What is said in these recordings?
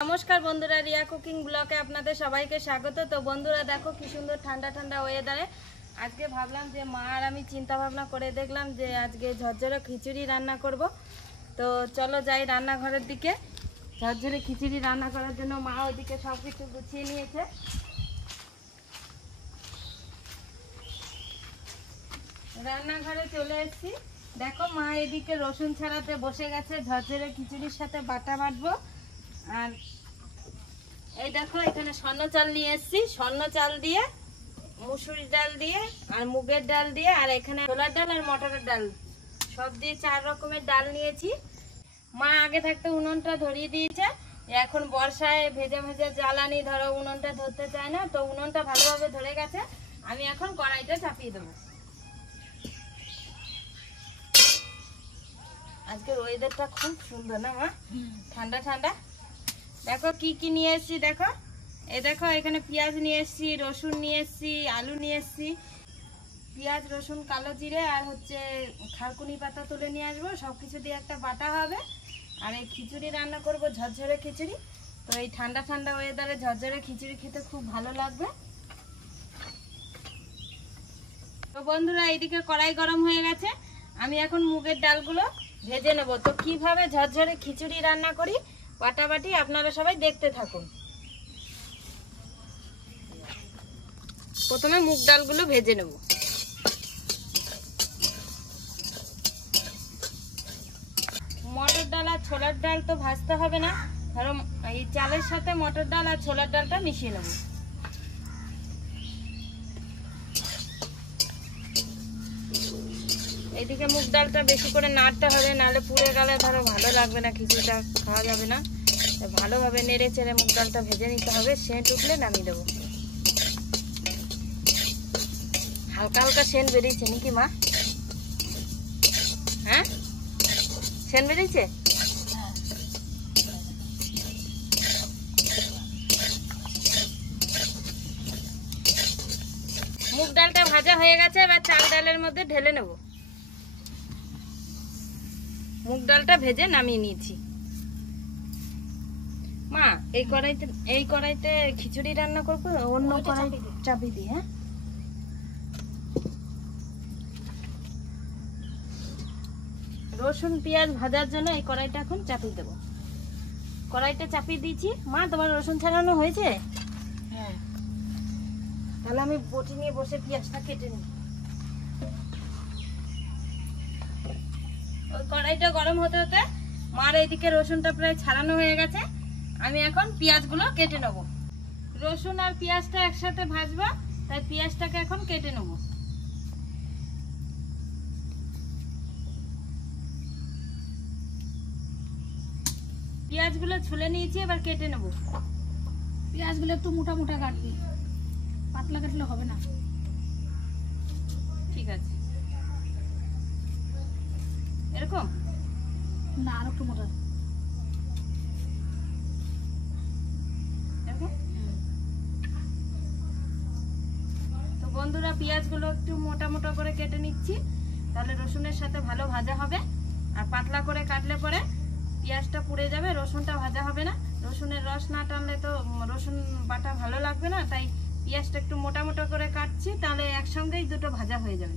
नमस्कार बंधुरा रिया कुकिंग ब्लगे आपनादेर सबाइके स्वागत। तो बंधुरा देखो कि सुंदर ठंडा ठंडा वेदारे आज के भाबलाम जे मा आर आमी चिंता भावना करे देखलाम जे आज के झरझरे खिचुड़ी रान्ना करब। तो चलो जाई रान्नाघरेर दिके। झरझरे खिचुड़ी रान्ना करार जोन्नो मा ओदिके सबकिछु गुछिए निয়েছে। रान्नाघरे चले एसेছি। देखो मा एदिके रसुन छाड़ाते बसे गेছে झरझरे खिचुड़िर साथे बाटा बाटबो। আর এই দেখো এখানে স্বর্ণ চাল নিয়ে এসেছি। স্বর্ণ চাল দিয়ে মুসুরি ডাল দিয়ে আর মুগের ডাল দিয়ে আর এখানে ছোলার ডাল আর মটরের ডাল সব দিয়ে চার রকমের ডাল নিয়েছি। মা আগে থাকতে উনুনটা ধরিয়ে দিয়েছে। এখন বর্ষায় ভেজে ভেজে জ্বালানি ধরো উনুনটা ধরতে চায় না, তো উনুনটা ভালোভাবে ধরে গেছে। আমি এখন কড়াইটা চাপিয়ে দেবো। আজকের ওয়েদারটা খুব সুন্দর না মা, ঠান্ডা ঠান্ডা। देखो की নিয়ে এসেছি দেখো। এই দেখো এখানে পেঁয়াজ নিয়ে এসেছি, রসুন নিয়ে এসেছি, আলু নিয়ে এসেছি। পেঁয়াজ রসুন কালো জিরে আর হচ্ছে খারকুনি পাতা তুলে নিয়ে আসবো। সব কিছু দিয়ে একটা বাটা হবে আর এই খিচুড়ি রান্না করব, ঝরঝরে খিচুড়ি। তো এই ঠান্ডা ঠান্ডা ওয়েদারে ঝরঝরে খিচুড়ি খেতে খুব ভালো লাগবে। তো বন্ধুরা এইদিকে কড়াই গরম হয়ে গেছে। আমি এখন মুগের ডালগুলো ভেজে নেব। তো কিভাবে ঝরঝরে খিচুড়ি রান্না করি বাটাবাটি আপনারা সবাই দেখতে থাকুন। প্রথমে মুগ ডালগুলো ভেজে নেব। মটর ডাল আর ছোলার ডাল তো ভাজতে হবে না, ধরো এই চালের সাথে মটর ডাল আর ছোলার ডালটা মিশিয়ে নেব। এইদিকে মুগ ডালটা বেশি করে নাড়তে হবে, নাহলে পুড়ে গেলে ধরো ভালো লাগবে না, খিচুড়িটা খাওয়া যাবে না। ভালোভাবে নেড়ে চেড়ে মুগ ডালটা ভেজে নিতে হবে। সেন্ট উঠলে নামিয়ে দেবো। হালকা হালকা সেন্ট বেরিয়েছে নাকি মা? হ্যাঁ সেন্ট বেরিয়েছে। মুগ ডালটা ভাজা হয়ে গেছে, এবার চাল ডালের মধ্যে ঢেলে নেব। মুগ ডালটা ভেজে নামিয়ে নিয়েছি। মা এই কড়াইতে খিচুড়ি রান্না করবো, অন্য কড়াই চাপিয়ে দিই। হ্যাঁ রসুন পেঁয়াজ ভাজার জন্য এই কড়াইটা এখন চাপিয়ে দেবো। কড়াইটা চাপিয়ে দিয়েছি। মা তোমার রসুন ছাড়ানো হয়েছে? হ্যাঁ, তাহলে আমি বটি নিয়ে বসে পেঁয়াজটা কেটে নিই। ওই কড়াইটা গরম হতে হতে মার এইদিকে রসুনটা প্রায় ছাড়ানো হয়ে গেছে। আমি এখন পেঁয়াজগুলো কেটে নেব। রসুন আর পেঁয়াজটা একসাথে ভাজবো, তাই পেঁয়াজটাকে এখন কেটে নেব। পেঁয়াজগুলো ছুলে নিয়েছি, এবার কেটে নেব। পেঁয়াজগুলো একটু মোটা মোটা কাটবি, পাতলা কাটলে হবে না। ঠিক আছে, এরকম না, আর একটু মোটা। তো বন্ধুরা পেঁয়াজগুলো একটু মোটা মোটা করে কেটে নিচ্ছি, তাহলে রসুনের সাথে ভালো ভাজা হবে। আর পাতলা করে কাটলে পরে পেঁয়াজটা পুড়ে যাবে, রসুনটা ভাজা হবে না। রসুনের রস না টানলে তো রসুন বাটা ভালো লাগবে না, তাই পেঁয়াজটা একটু মোটা মোটা করে কাটছি, তাহলে একসঙ্গেই দুটো ভাজা হয়ে যাবে।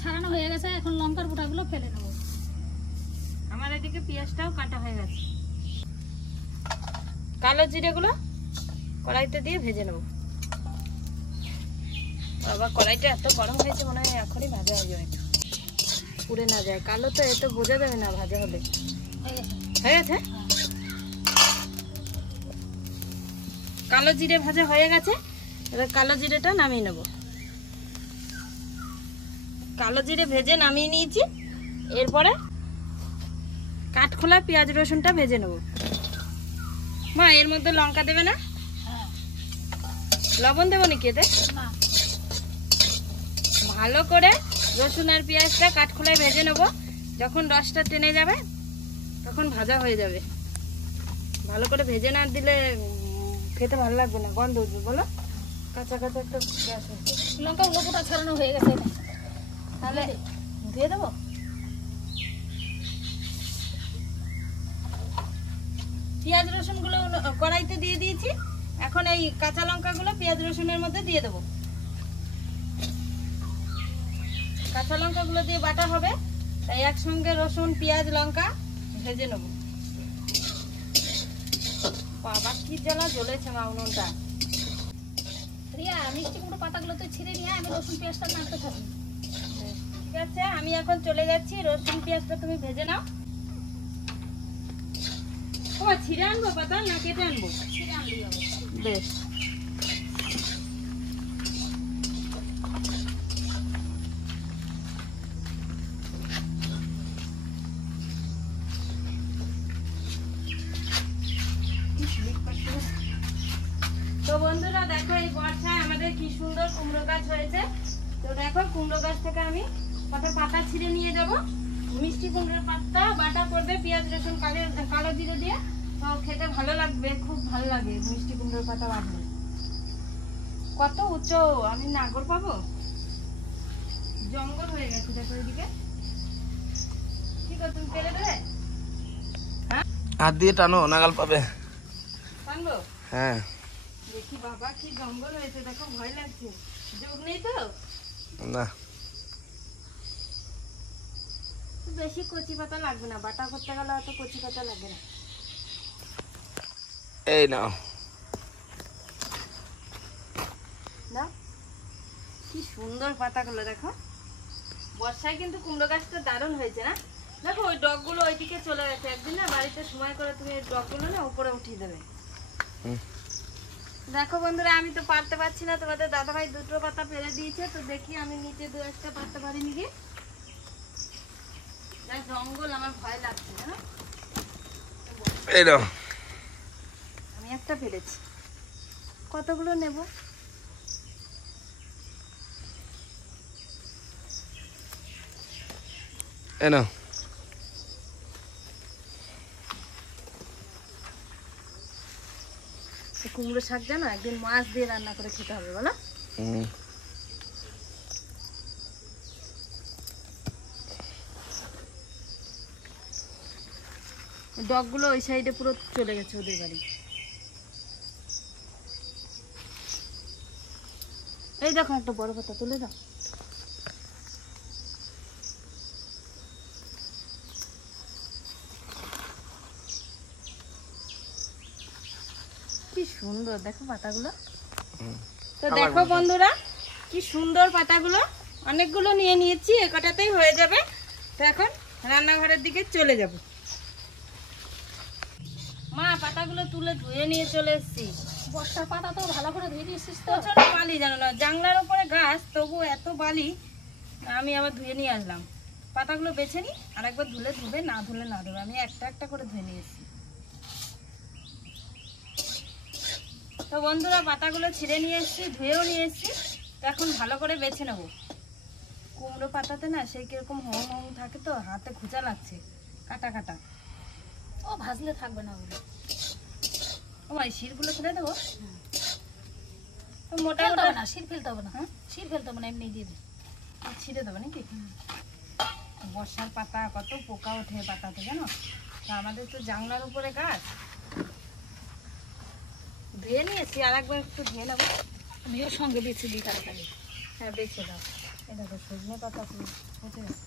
ছাড়ানো হয়ে গেছে, এখন লঙ্কার বোটাগুলো ফেলে নেব। আমার এদিকে পেঁয়াজটাও কাটা হয়ে গেছে। কালো জিরেগুলো কড়াইতে দিয়ে ভেজে নেব। বাবা কড়াইটা এত গরম হয়েছে, মনে হয় এখনই ভাজা হয়ে যাবে, পুড়ে না যায়। কালো তো এত বোঝা যাবে না ভাজা হবে। হয়ে গেছে, কালো জিরে ভাজা হয়ে গেছে। এবার কালো জিরেটা নামিয়ে নেব। কালো জিরে ভেজে নামিয়ে নিয়েছি। এরপরে কাঠখোলা পেঁয়াজ রসুনটা ভেজে নেব। মা এর মধ্যে লঙ্কা দেবে না? লবণ দেবো নাকি এতে? ভালো করে রসুন আর পেঁয়াজটা কাঠখোলায় ভেজে নেব। যখন রসটা টেনে যাবে তখন ভাজা হয়ে যাবে। ভালো করে ভেজে না দিলে খেতে ভালো লাগবে না, গন্ধ উঠবে। বলো কাঁচা কাঁচা একটা গ্যাস হচ্ছে। লঙ্কা গুলো ছাড়ানো হয়ে গেছে, তাহলে ধুয়ে দেবো। পেঁয়াজ রসুনগুলো কড়াইতে দিয়ে দিয়েছি, এখন এই কাঁচা লঙ্কাগুলো পেঁয়াজ রসুনের মধ্যে দিয়ে দেবো। কাঁচা লঙ্কাগুলো দিয়ে বাটা হবে, তাই একসঙ্গে রসুন পেঁয়াজ লঙ্কা ভেজে নেব। বাবা কি জ্বালা জ্বলেছে মা উনুনটা। রিয়া মিষ্টি কুমড়ো পাতাগুলো তো ছিঁড়ে নিয়ে আমি রসুন পেঁয়াজটা নাড়তে থাকি। ঠিক আছে, আমি এখন চলে যাচ্ছি, রসুন পেঁয়াজটা তুমি ভেজে নাও। ও ছিঁড়ে আনবো পাতা না কেটে আনবো? ছিঁড়ে আনলেই হবে। বেশ। তো বন্ধুরা দেখো, এই বর্ষায় আমাদের কি সুন্দর কুমড়ো গাছ হয়েছে। তো দেখো কুমড়ো গাছ থেকে আমি কত পাতা ছিঁড়ে নিয়ে যাব। মিষ্টি কুমড়োর পাতা বাটা করবে পেঁয়াজ রসুন কালো জিরে দিয়ে, তো খেতে ভালো লাগবে, খুব ভালো লাগে মিষ্টি কুমড়োর পাতা বাটলে। কত উঁচু, আমি নাগর পাবো? জঙ্গল হয়ে গেছে দেখো এদিকে। ঠিক আছে, তুমি পেরে দেবে? হ্যাঁ, হাত দিয়ে টানো, নাগাল পাবে। টানবো? হ্যাঁ। দেখি বাবা কি জঙ্গল হয়েছে, দেখো ভয় লাগছে। যোগ নেই তো? না, বেশি কচি পাতা লাগবে না, বাটা করতে গেলে অত কচি পাতা লাগবে না। এই নাও। না, কি সুন্দর পাতাগুলো দেখো। বর্ষায় কিন্তু কুমড়ো গাছটা দারুণ হয়েছে না? দেখো ওই ডগগুলো ওইদিকে চলে গেছে। একদিন না বাড়িতে সময় করে তুমি এই ডগগুলো না উপরে উঠিয়ে দেবে। দেখো বন্ধুরা, আমি তো পারতে পারছি না, তোমাদের দাদাভাই দুটো পাতা ফেলে দিয়েছে, তো দেখি আমি নিচে দু একটা পারতে পারি নাকি। জঙ্গল, আমার ভয় লাগছে জানো। এই নাও। আমি একটা ফেলেছি, কতগুলো নেব? এই নাও। কুমড়ো শাক জানো একদিন মাছ দিয়ে রান্না করে খেতে হবে বলো। ডগগুলো ওই সাইডে পুরো চলে গেছে ওদের বাড়ি। এই দেখো একটা বড় পাতা তুলে দাও। কি সুন্দর দেখো পাতাগুলো। তো দেখো বন্ধুরা, কি সুন্দর পাতাগুলো, অনেকগুলো নিয়ে নিয়েছি, এ কটাতেই হয়ে যাবে। তো এখন রান্নাঘরের দিকে চলে যাব। মা পাতাগুলো তুলে ধুয়ে নিয়ে চলে এসেছি। বর্ষার পাতা তো ভালো করে ধুয়ে দিয়েছিস তো? প্রচন্ড বালি জানো না, জানলার উপরে গাছ, তবু এত বালি। আমি আবার ধুয়ে নিয়ে আসলাম। পাতাগুলো বেছে নি, আর একবার ধুলে ধুবে, না ধুলে না ধুবে। আমি একটা একটা করে ধুয়ে নিয়ে এসেছি। তো বন্ধুরা পাতাগুলো ছিঁড়ে নিয়ে এসেছি, ধুয়েও নিয়ে এসেছি। তো এখন ভালো করে বেছে নেব। কুমড়ো পাতাতে না সেই কিরকম হোম হোম থাকে, তো হাতে খোঁচা লাগছে, কাটা কাটা। ও ভাজলে থাকবে না ওগুলো। ও ভাই শিরগুলো ফেলে দেবো? তো মোটা ফেলতে মোটা হবে না, শির ফেলতে হবে না। হ্যাঁ, শির ফেলতে হবে না, এমনি দিয়ে দে। ছিঁড়ে দেবো নাকি? বর্ষার পাতা কত পোকা ওঠে পাতাতে জানো। তা আমাদের তো জানলার উপরে গাছ। ধুয়ে নিয়েছি, আর একবার একটু ধুয়ে নেবো। আমি ওর সঙ্গে বেছে দিই তাড়াতাড়ি। হ্যাঁ বেছে দাও। এই দেখো সজনে পাতা উঠে গেছে।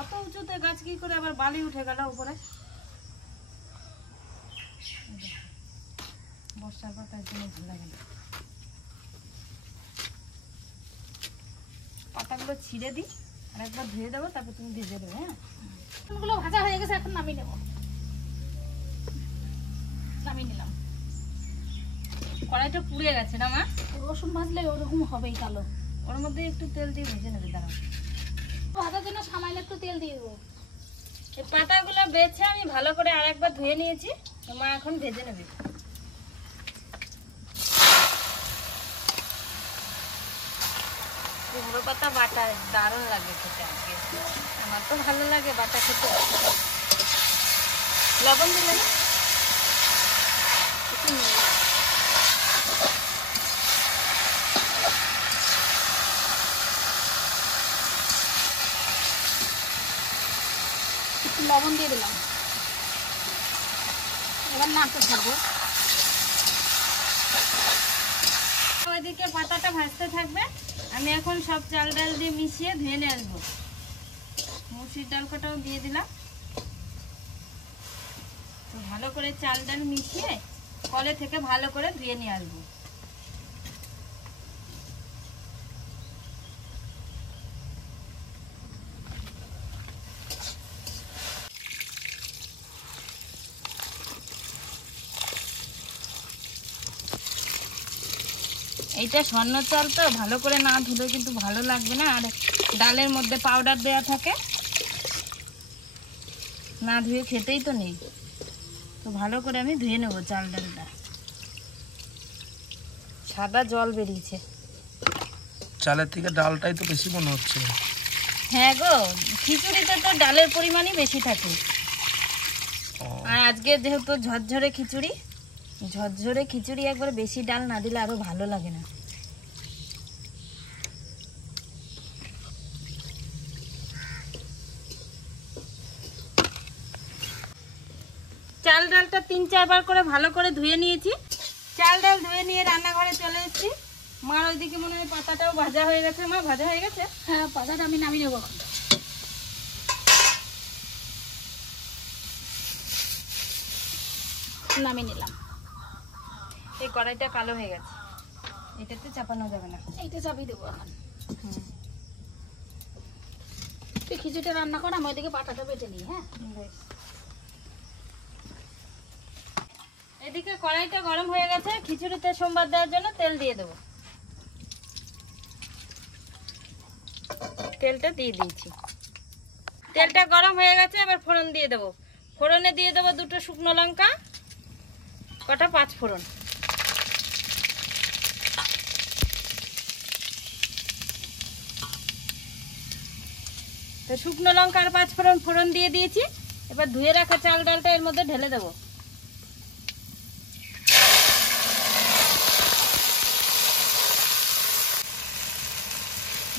অত উঁচুতে গাছ কি করে আবার বালি উঠে গেল উপরে। বর্ষার পাতার জন্য ভালো লাগে না। পাতাগুলো ছিঁড়ে দিই, আর একবার ধুয়ে দেবো, তারপর তুমি ভেজে দেবে। হ্যাঁ, রসুনগুলো ভাজা হয়ে গেছে, এখন নামিয়ে নেব। নামিয়ে নিলাম। কড়াইটা পুড়ে গেছে না মা? রসুন ভাজলে ওরকম হবেই কালো। ওর মধ্যে একটু তেল দিয়ে ভেজে নেবে, দাঁড়াও। ভাজার জন্য সামান্য একটু তেল দিয়ে দেবো। এই পাতাগুলো বেছে আমি ভালো করে আর একবার ধুয়ে নিয়েছি, তো মা এখন ভেজে নেবে। কুমড়ো পাতা বাটা দারুণ লাগে খেতে। আজকে আমার তো ভালো লাগে বাটা খেতে। লবণ দিলে না? একটু নুন। লবণ দিয়ে দিলাম। এবার নাড়তে থাকবো। ওইদিকে পাতাটা ভাজতে থাকবে, আমি এখন সব চাল ডাল দিয়ে মিশিয়ে ধুয়ে নিয়ে আসবো। মুসুর ডাল কটাও দিয়ে দিলাম। তো ভালো করে চাল ডাল মিশিয়ে কলে থেকে ভালো করে ধুয়ে নিয়ে আসবো। এইটা স্বর্ণ চাল তো ভালো করে না ধুলে কিন্তু ভালো লাগবে না, আর ডালের মধ্যে পাউডার দেওয়া থাকে, না ধুয়ে খেতেই তো নেই। তো ভালো করে আমি ধুয়ে নেব চাল ডালটা। সাদা জল বেরিয়েছে। চালের থেকে ডালটাই তো বেশি মনে হচ্ছে। হ্যাঁ গো, খিচুড়িতে তো ডালের পরিমাণই বেশি থাকে। আর আজকে যেহেতু ঝরঝরে খিচুড়ি, ঝরঝরে খিচুড়ি একবার বেশি ডাল না দিলে আরো ভালো লাগে না। চাল ডালটা 3-4 বার করে ভালো করে ধুয়ে নিয়েছি। চাল ডাল ধুয়ে নিয়ে রান্নাঘরে চলে এসেছি। মার ওইদিকে মনে হয় পাতাটাও ভাজা হয়ে গেছে। মা, ভাজা হয়ে গেছে? হ্যাঁ, পাতাটা আমি নামিয়ে নেবো এখন। নামিয়ে নিলাম। এই কড়াইটা কালো হয়ে গেছে, এটাতে চাপানো যাবে না। এইটা চাপিয়ে দেবো এখন। তুই খিচুড়িটা রান্না কর, আমি ওইদিকে পাটাটা বেটে নিই। হ্যাঁ, বেশ। এদিকে কড়াইটা গরম হয়ে গেছে, খিচুড়িতে সোমবার দেওয়ার জন্য তেল দিয়ে দেবো। তেলটা দিয়ে দিয়েছি। তেলটা গরম হয়ে গেছে, এবার ফোড়ন দিয়ে দেবো। ফোড়নে দিয়ে দেবো 2টো শুকনো লঙ্কা, কটা 5 ফোড়ন। তো শুকনো লঙ্কা আর 5 ফোড়ন ফোড়ন দিয়ে দিয়েছি। এবার ধুয়ে রাখা চাল ডালটা এর মধ্যে ঢেলে দেবো।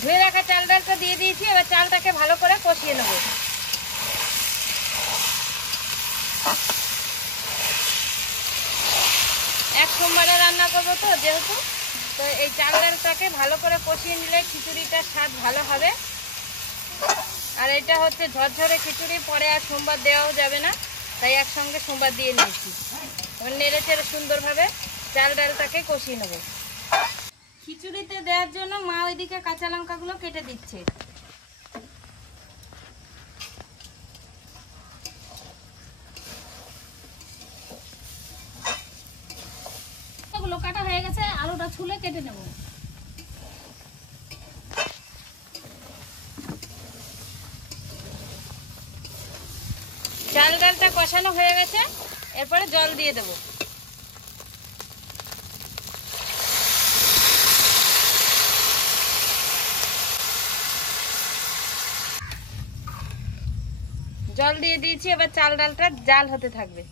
ধুয়ে রাখা চাল ডালটা দিয়ে দিয়েছি। এবার চালটাকে ভালো করে কষিয়ে নেব। এক সোমবারে রান্না করবো তো যেহেতু, তো এই চাল ডালটাকে ভালো করে কষিয়ে নিলে খিচুড়িটার স্বাদ ভালো হবে। আর এটা হচ্ছে ঝরঝরে খিচুড়ি, পরে আর সোমবার দেওয়াও যাবে না, তাই একসঙ্গে সোমবার দিয়ে নিয়েছি। এবার নেড়ে চেড়ে সুন্দরভাবে চাল ডালটাকে কষিয়ে নেব। খিচুড়িতে দেওয়ার জন্য মা ওইদিকে কাঁচা লঙ্কাগুলো কেটে দিচ্ছে। এগুলো কাটা হয়ে গেছে, আলুটা ছুলে কেটে নেব। চাল ডালটা কষানো হয়ে গেছে, এরপরে জল দিয়ে দেবো। জল দিয়ে দিয়েছি, এবার চাল ডালটা জাল হতে থাকবে।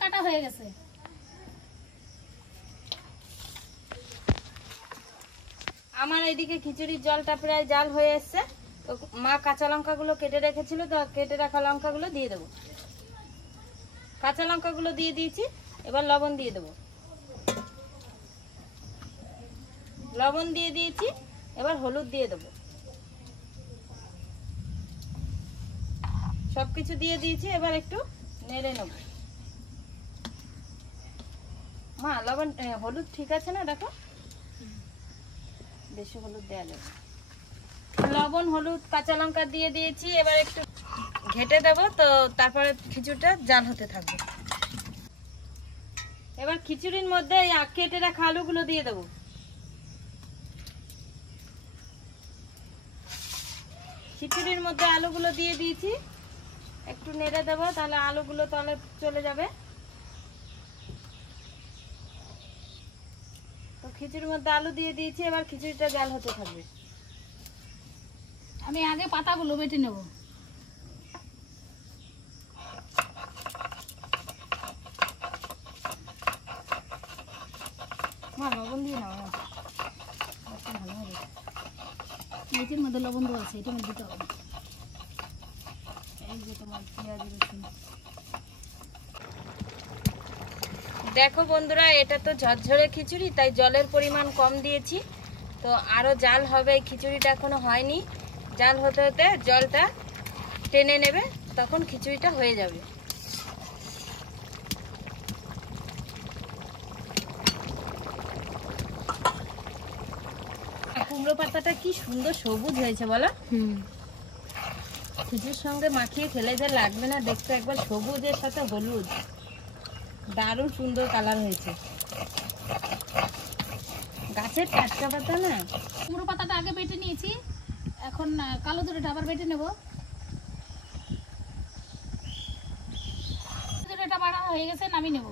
কাটা হয়ে গেছে। আমার এইদিকে খিচুড়ির জলটা প্রায় জাল হয়ে এসছে। তো মা কাঁচা লঙ্কাগুলো কেটে রেখেছিল, তো কেটে রাখা লঙ্কাগুলো দিয়ে দেবো। কাঁচা লঙ্কাগুলো দিয়ে দিয়েছি, এবার লবণ দিয়ে দেবো। লবণ দিয়ে দিয়েছি, এবার হলুদ দিয়ে দেবো। সবকিছু দিয়ে দিয়েছি, এবার একটু নেড়ে নেব। মা, লবণ হলুদ ঠিক আছে না? দেখো, বেশি হলুদ দেওয়া যাবে। লবণ হলুদ কাঁচা লঙ্কা দিয়ে দিয়েছি, এবার একটু ঘেটে দেবো। তো তারপরে খিচুড়িটা জাল হতে থাকবে। এবার খিচুড়ির মধ্যে এই কেটে রাখা আলুগুলো দিয়ে দেবো। খিচুড়ির মধ্যে আলুগুলো দিয়ে দিয়েছি, একটু নেড়ে দেবো, তাহলে আলুগুলো তলে চলে যাবে। তো খিচুড়ির মধ্যে আলু দিয়ে দিয়েছি, এবার খিচুড়িটা জাল হতে থাকবে। আমি আগে পাতাগুলো বেটে নেব। মা, লবণ দিয়ে নাও, ভালো হবে। নিচের মধ্যে লবণ দেওয়া আছে, এটা দিতে হবে। এই যে তোমার পেঁয়াজ রসুন। দেখো বন্ধুরা, এটা তো ঝরঝরে খিচুড়ি, তাই জলের পরিমাণ কম দিয়েছি। তো আরও জাল হবে, খিচুড়িটা এখনো হয়নি। জাল হতে হতে জলটা টেনে নেবে, তখন খিচুড়িটা হয়ে যাবে। কুমড়ো পাতাটা কি সুন্দর সবুজ হয়েছে বলো। খিচুড়ির সঙ্গে মাখিয়ে খেলে যে লাগবে না দেখতে, একবার সবুজের সাথে হলুদ, দারুণ সুন্দর কালার হয়েছে। গাছের টাটকা পাতা না। কুমড়ো পাতাটা আগে বেটে নিয়েছি, এখন কালো জিরাটা আবার বেটে নেব। জিরাটা বাড়া হয়ে গেছে, নামিয়ে নেব।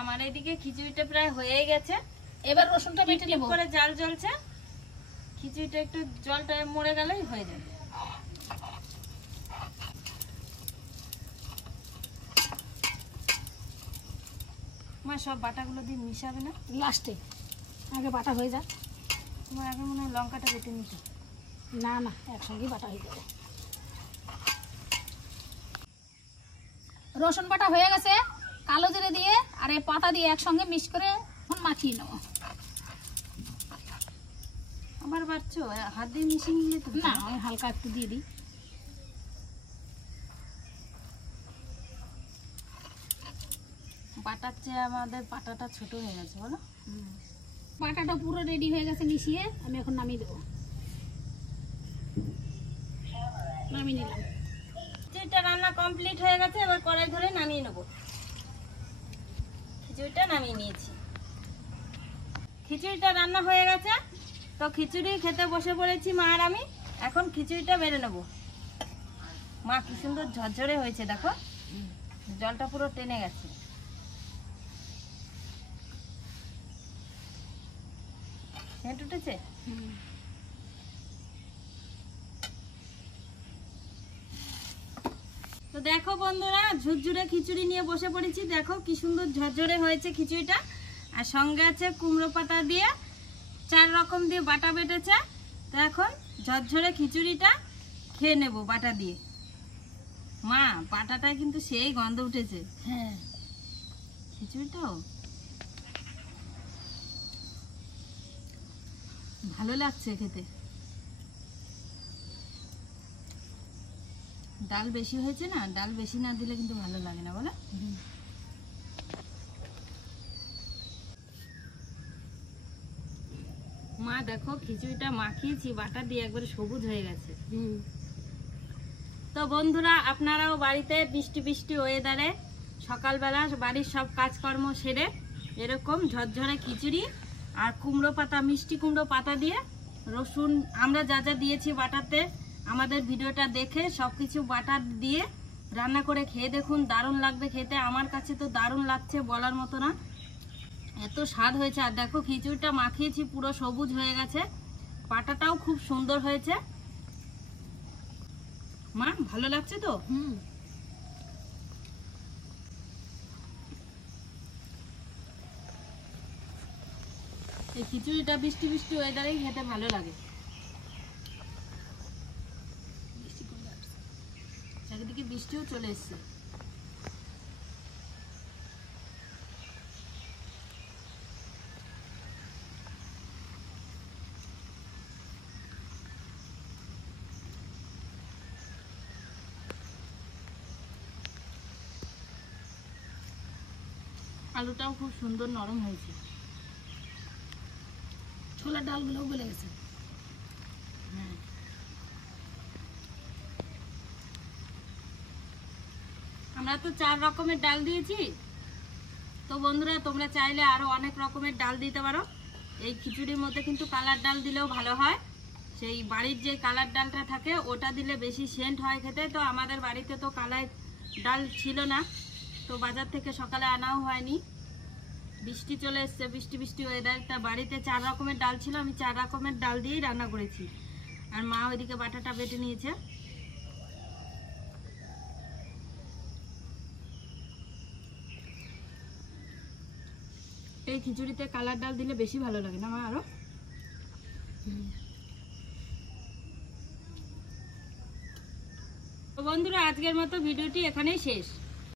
আমার এদিকে খিচুড়িটা প্রায় হয়ে গেছে। এবার রসুনটা বেটে নেব। করে জাল জ্বলছে, খিচুড়িটা একটু জলটা মরে গেলেই হয়ে যাবে। তোমার সব বাটাগুলো দিয়ে মিশাবে না? লাস্টে, আগে বাটা হয়ে যাক। তোমার আগে মনে হয় লঙ্কাটা বেটে নিতে। না না, একসঙ্গেই বাটা হয়ে যাবে। রসুন বাটা হয়ে গেছে, কালো জিরে দিয়ে আর এই পাতা দিয়ে একসঙ্গে মিক্স করে এখন মাখিয়ে নেব। আবার বাড়ছো, হাত দিয়ে মিশিয়ে নিলে তো না, আমি হালকা একটু দিয়ে দিই। বাটার চেয়ে আমাদের পাটাটা ছোট হয়ে গেছে বলো। বাটাটা পুরো রেডি হয়ে গেছে, মিশিয়ে আমি এখন নামিয়ে দেবো। নামিয়ে নিলাম। খিচুড়িটা রান্না কমপ্লিট হয়ে গেছে, এবার কড়াই ধরে নামিয়ে নেবো। খিচুড়িটা নামিয়ে নিয়েছি। খিচুড়িটা রান্না হয়ে গেছে, তো খিচুড়ি খেতে বসে পড়েছি মা আর আমি। এখন খিচুড়িটা বেড়ে নেবো। মা কি সুন্দর ঝরঝরে হয়েছে দেখো, জলটা পুরো টেনে গেছে। সেন্ট উঠেছে। তো দেখো বন্ধুরা, ঝুরঝুরে খিচুড়ি নিয়ে বসে পড়েছি। দেখো কি সুন্দর ঝরঝরে হয়েছে খিচুড়িটা। আর সঙ্গে আছে কুমড়ো পাতা দিয়ে 4 রকম দিয়ে বাটা বেটেছে। তো এখন ঝরঝরে খিচুড়িটা খেয়ে নেব বাটা দিয়ে। মা, বাটাটায় কিন্তু সেই গন্ধ উঠেছে। হ্যাঁ, খিচুড়িটাও ভালো লাগছে খেতে। ডাল বেশি হয়েছে না, ডাল বেশি না দিলে কিন্তু ভালো লাগে না বলো। মা দেখো, খিচুড়িটা মাখিয়েছি বাটা দিয়ে, একবারে সবুজ হয়ে গেছে। তো বন্ধুরা, আপনারাও বাড়িতে বৃষ্টি বৃষ্টি ওয়েদারে সকালবেলা বাড়ির সব কাজকর্ম সেরে এরকম ঝরঝরে খিচুড়ি আর কুমড়ো পাতা, মিষ্টি কুমড়ো পাতা দিয়ে রসুন আমরা যা যা দিয়েছি বাটাতে, আমাদের ভিডিওটা দেখে সব কিছু বাটা দিয়ে রান্না করে খেয়ে দেখুন, দারুণ লাগবে খেতে। আমার কাছে তো দারুণ লাগছে, বলার মতো না, এত স্বাদ হয়েছে। আর দেখো খিচুড়িটা মাখিয়েছি পুরো সবুজ হয়ে গেছে, পাটাটাও খুব সুন্দর হয়েছে। মা, ভালো লাগছে তো? এই খিচুড়িটা বৃষ্টি বৃষ্টি ওয়েদারেই খেতে ভালো লাগে। চারিদিকে বৃষ্টিও চলে এসছে। আলুটাও খুব সুন্দর নরম হয়েছে। ছোলার ডালগুলোও গলে গেছে। হ্যাঁ, আমরা তো 4 রকমের ডাল দিয়েছি। তো বন্ধুরা, তোমরা চাইলে আরো অনেক রকমের ডাল দিতে পারো। এই খিচুড়ির মধ্যে কিন্তু কালার ডাল দিলেও ভালো হয়। সেই বাড়ির যে কালার ডালটা থাকে ওটা দিলে বেশি সেন্ট হয় খেতে। তো আমাদের বাড়িতে তো কালার ডাল ছিল না, তো বাজার থেকে সকালে আনাও হয়নি। বৃষ্টি চলে এসছে, বৃষ্টি বৃষ্টি ওয়েদার, তা বাড়িতে 4 রকমের ডাল ছিল, আমি 4 রকমের ডাল দিয়েই রান্না করেছি। আর মা ওইদিকে বাটাটা বেটে নিয়েছে। এই খিচুড়িতে কালার ডাল দিলে বেশি ভালো লাগে না মা? আরো তো বন্ধুরা, আজকের মতো ভিডিওটি এখানেই শেষ।